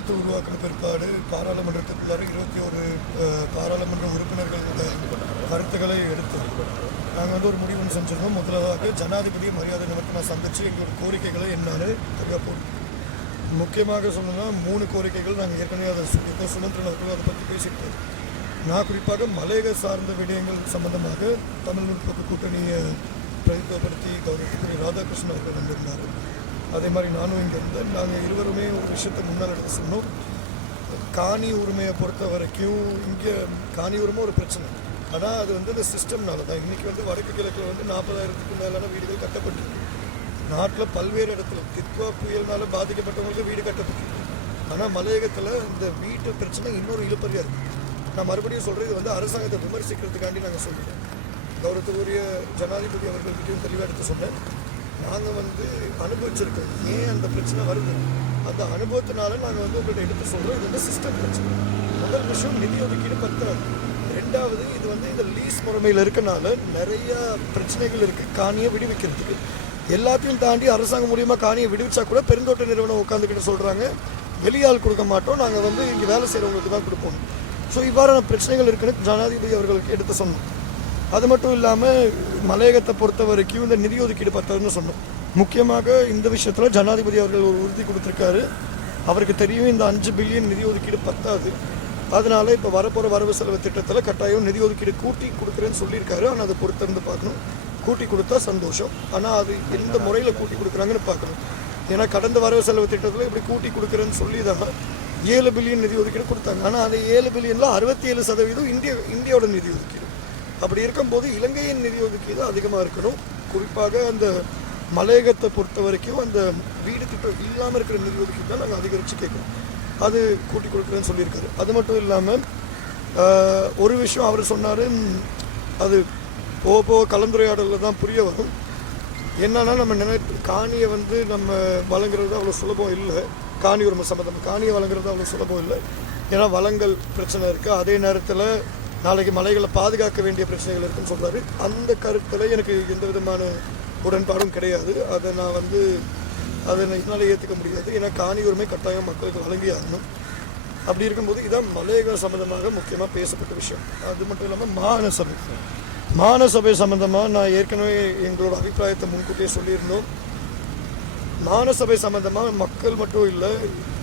கையெழுத்து உருவாக்கின பிற்பாடு பாராளுமன்றத்துக்குள்ளார 21 பாராளுமன்ற உறுப்பினர்களோட கருத்துக்களை எடுத்து நாங்கள் ஒரு முடிவு செஞ்சிருந்தோம். முதலாக ஜனாதிபதியை மரியாதை நிமித்தம் நான் சந்தித்து எங்களோட கோரிக்கைகளை என்னான்னு தெளிவாக போட்டு, முக்கியமாக சொல்லணும்னா 3 கோரிக்கைகள் நாங்கள் ஏற்கனவே அதை சொல்லியிருக்கோம். சுமந்திரன் அவர்கள் அதை பற்றி பேசியிருக்கோம். நான் குறிப்பாக மலையக சார்ந்த விடயங்கள் சம்பந்தமாக தமிழ் முற்போக்கு கூட்டணியை பிரதித்துவப்படுத்தி கௌரவத்துக்குரிய ராதாகிருஷ்ணன் அவர்கள் வந்திருந்தார். அதே மாதிரி நானும் இங்கே இருந்தேன். நாங்கள் இருவருமே ஒரு விஷயத்தை முன்னால் எடுத்து சொன்னோம். காணி உரிமையை பொறுத்த வரைக்கும் இங்கே காணி உரிமை ஒரு பிரச்சனை. ஆனால் அது இந்த சிஸ்டம்னால தான். இன்றைக்கி வடக்கு கிழக்கில் 40,000க்கும் மேலான வீடுகள் கட்டப்பட்டிருக்கு. நாட்டில் பல்வேறு இடத்துல தித்வா புயல்னால பாதிக்கப்பட்டவங்களுக்கு வீடு கட்டப்பட்டிருக்கு. ஆனால் மலையகத்தில் இந்த வீட்டு பிரச்சனை இன்னொரு இழுப்பறியாக இருக்குது. நான் மறுபடியும் சொல்கிறேன், இது அரசாங்கத்தை விமர்சிக்கிறதுக்காண்டி நாங்கள் சொல்லிட்டேன். கௌரவத்துக்குரிய ஜனாதிபதி அவர்கள்கிட்டையும் தெளிவாக எடுத்து சொன்னேன். நாங்கள் அனுபவிச்சிருக்கோம் ஏன் அந்த பிரச்சனை வருது. அந்த அனுபவத்தினால நாங்கள் உங்கள்கிட்ட எடுத்து சொல்கிறோம். இது சிஸ்டம் பிரச்சனை. முதல் விஷயம் நிதி ஒதுக்கீடு பத்தாது. ரெண்டாவது இது இந்த லீஸ் முறைமையில் இருக்கனால நிறைய பிரச்சனைகள் இருக்குது. காணியை விடுவிக்கிறதுக்கு எல்லாத்தையும் தாண்டி அரசாங்கம் மூலியமாக காணியை விடுவிச்சா கூட பெருந்தோட்ட நிறுவனம் உட்காந்துக்கிட்டு சொல்கிறாங்க வெளியால் கொடுக்க மாட்டோம், நாங்கள் இங்கே வேலை செய்கிறவங்களுக்கு தான் கொடுப்போம். ஸோ இவ்வாறான பிரச்சனைகள் இருக்குன்னு ஜனாதிபதி அவர்களுக்கு எடுத்து சொன்னோம். அது மட்டும் இல்லாமல் மலையகத்தை பொறுத்த வரைக்கும் இந்த நிதி ஒதுக்கீடு பத்தாதுன்னு சொன்னோம். முக்கியமாக இந்த விஷயத்தில் ஜனாதிபதி அவர்கள் ஒரு உறுதி கொடுத்துருக்காரு. அவருக்கு தெரியும் இந்த 5 பில்லியன் நிதி ஒதுக்கீடு பத்தாது. அதனால் இப்போ வரப்போகிற வரவு செலவு திட்டத்தில் கட்டாயம் நிதி ஒதுக்கீடு கூட்டி கொடுக்குறேன்னு சொல்லியிருக்காரு. ஆனால் அதை பொறுத்திருந்து பார்க்கணும். கூட்டி கொடுத்தா சந்தோஷம். ஆனால் அது எந்த முறையில் கூட்டி கொடுக்குறாங்கன்னு பார்க்கணும். ஏன்னா கடந்த வரவு செலவு திட்டத்தில் இப்படி கூட்டி கொடுக்குறேன்னு சொல்லி தான் 7 பில்லியன் நிதி ஒதுக்கீடு கொடுத்தாங்க. ஆனால் அது 7 பில்லியனில் 67% இந்தியாவோட நிதி ஒதுக்கீடு. அப்படி இருக்கும்போது இலங்கையின் நிதி ஒதுக்கீடு அதிகமாக இருக்கணும். குறிப்பாக அந்த மலையகத்தை பொறுத்த வரைக்கும் அந்த வீடு திட்டம் இல்லாமல் இருக்கிற நிதி ஒதுக்கீடு தான் நாங்கள் அதிகரித்து கேட்குறோம். அது கூட்டி கொடுக்குறேன்னு சொல்லியிருக்காரு. அது மட்டும் இல்லாமல் ஒரு விஷயம் அவர் சொன்னார், அது போக கலந்துரையாடலில் தான் புரிய வரும். என்னன்னா நம்ம காணியை நம்ம வழங்குறது அவ்வளோ சுலபம் இல்லை. காணி உரிமை சம்மந்தம் காணியை வழங்குறது அவ்வளோ சுலபம் இல்லை. ஏன்னா வளங்கள் பிரச்சனை இருக்குது. அதே நேரத்தில் நாளைக்கு மலைகளை பாதுகாக்க வேண்டிய பிரச்சனைகள் இருக்குன்னு சொல்கிறாரு. அந்த கருத்தில் எனக்கு எந்த விதமான உடன்பாடும் கிடையாது. அதை நான் அதை என்னால் ஏற்றுக்க முடியாது. ஏன்னா காணி உரிமை கட்டாயம் மக்களுக்கு வழங்கி ஆகணும். அப்படி இருக்கும்போது இதான் மலையக சம்மந்தமாக முக்கியமாக பேசப்பட்ட விஷயம். அது மட்டும் இல்லாமல் மாநசபை சம்மந்தமாக நான் ஏற்கனவே எங்களோட அபிப்பிராயத்தை முன்கூட்டியே சொல்லியிருந்தோம். மாநசபை சம்மந்தமாக மக்கள் மட்டும் இல்லை,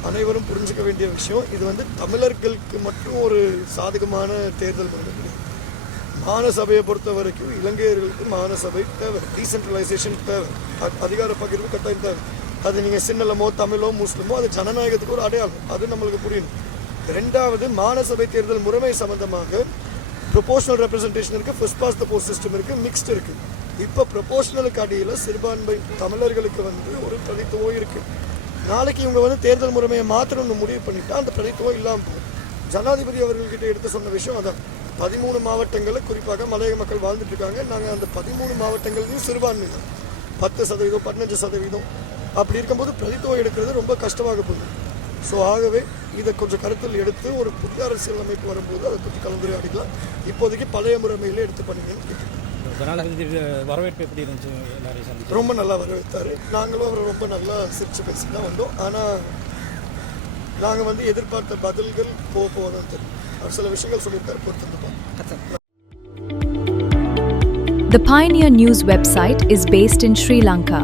அனைவரும் புரிஞ்சுக்க வேண்டிய விஷயம். இது தமிழர்களுக்கு மட்டும் ஒரு சாதகமான தேர்தல் முறை. மாநசபையை பொறுத்த வரைக்கும் இலங்கையர்களுக்கு மாநசபை தேவை, டீசென்ட்ரலைசேஷன் தேவை, அதிகார பகிர்வு கட்டாயம் தேவை. அது நீங்கள் சின்னலமோ தமிழோ முஸ்லிமோ அது ஜனநாயகத்துக்கு ஒரு அடையாளம். அது நம்மளுக்கு புரியணும். ரெண்டாவது மாநசபை தேர்தல் முறைமை சம்பந்தமாக ப்ரொபோஷனல் ரெப்ரஸன்டேஷன் இருக்குது, first past the post system இருக்குது, மிக்ஸ்டு இருக்குது. இப்போ ப்ரொபோஷனலுக்கு அடியில் சிறுபான்மை தமிழர்களுக்கு ஒரு பிரதித்துவம் இருக்குது. நாளைக்கு இவங்க தேர்தல் முறைமையை மாற்றணும்னு முடிவு பண்ணிட்டா அந்த பிரதித்துவம் இல்லாமல் போகும். ஜனாதிபதி அவர்கள்கிட்ட எடுத்து சொன்ன விஷயம் அதான். 13 மாவட்டங்களில் குறிப்பாக மலையக மக்கள் வாழ்ந்துட்டு இருக்காங்க. நாங்கள் அந்த 13 மாவட்டங்கள்லையும் சிறுபான்மை தான் 10%, 15%. அப்படி இருக்கும்போது பிரதித்துவம் எடுக்கிறது ரொம்ப கஷ்டமாக போகுது. ஸோ ஆகவே இதை கொஞ்சம் கருத்தில் எடுத்து ஒரு புதிய அரசியல் அமைப்பு வரும்போது அதை பற்றி கலந்துரையாடிக்கலாம். இப்போதைக்கு பழைய முறைமையிலே எடுத்து பண்ணுங்கன்னு ஜனாதிபதி வரவேற்பு எப்படி இருந்துச்சு? ரொம்ப நல்லா வரவேற்றாரு. நாங்களும் அவரை ரொம்ப நல்லா சிரிச்சு பேசி தான் வந்தோம். ஆனால் நாங்கள் எதிர்பார்த்த பதில்கள் போகதான் தெரியும். அவர் சில விஷயங்கள் சொல்லியிருக்காரு, பொறுத்திருந்தோம். The Pioneer News website is based in Sri Lanka.